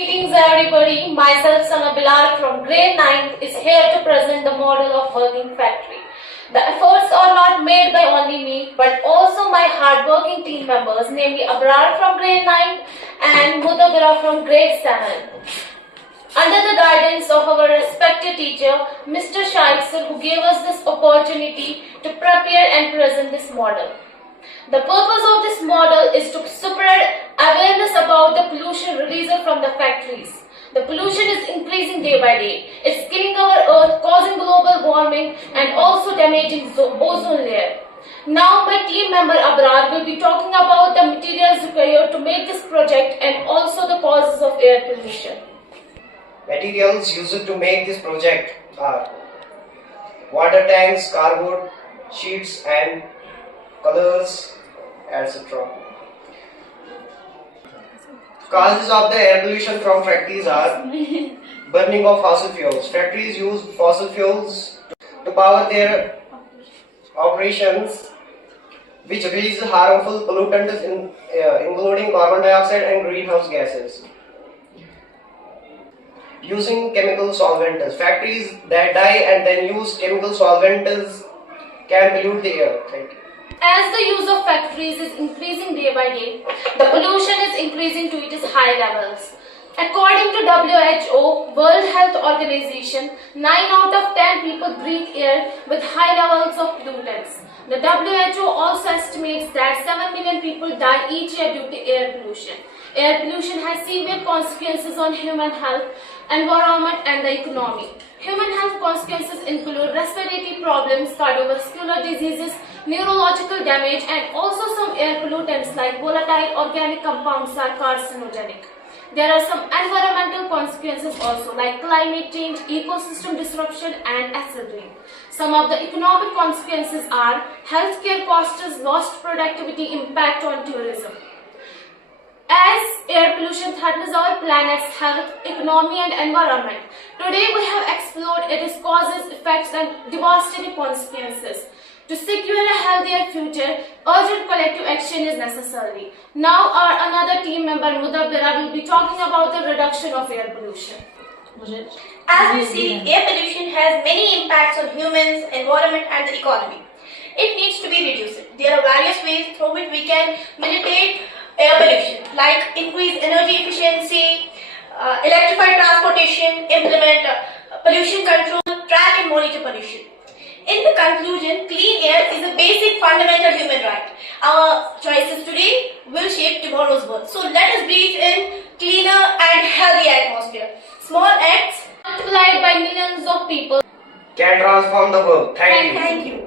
Greetings everybody, myself Sana Bilal from grade 9th is here to present the model of working factory. The efforts are not made by only me but also my hardworking team members, namely Abrar from grade 9 and Mudabira from grade 7. Under the guidance of our respected teacher, Mr. Shaikh sir, who gave us this opportunity to prepare and present this model. The purpose of this model is to spread awareness about the pollution released from the factories. The pollution is increasing day by day. It's killing our earth, causing global warming and also damaging the ozone layer. Now my team member Abrar will be talking about the materials required to make this project and also the causes of air pollution. Materials used to make this project are water tanks, cardboard, sheets and colors, etc. Causes of the air pollution from factories are burning of fossil fuels. Factories use fossil fuels to power their operations, which release harmful pollutants including carbon dioxide and greenhouse gases. Using chemical solvents. Factories that die and then use chemical solvents can pollute the air. Thank you. As the use of factories is increasing day by day, the pollution is increasing to its high levels. According to WHO, World Health Organization, 9 out of 10 people breathe air with high levels of pollutants. The WHO also estimates that 7 million people die each year due to air pollution. Air pollution has severe consequences on human health, environment and the economy. Human health consequences include respiratory problems, cardiovascular diseases, neurological damage and also some air pollutants like volatile organic compounds are carcinogenic. There are some environmental consequences also like climate change, ecosystem disruption and acid rain. Some of the economic consequences are healthcare costs, lost productivity, impact on tourism. As air pollution threatens our planet's health, economy and environment, today we have explored its causes, effects and devastating consequences. To secure a healthier future, urgent collective action is necessary. Now our another team member Mudabira will be talking about the reduction of air pollution. As we see, air pollution has many impacts on humans, environment and the economy. It needs to be reduced. There are various ways through which we can mitigate air pollution, like increase energy efficiency, electrified transportation, implement pollution control, track and monitor pollution. In the conclusion, clean air is a basic fundamental human right. Our choices today will shape tomorrow's world. So let us breathe in cleaner and healthy atmosphere. Small acts Multiplied by millions of people Can transform the world. Thank you. Thank you.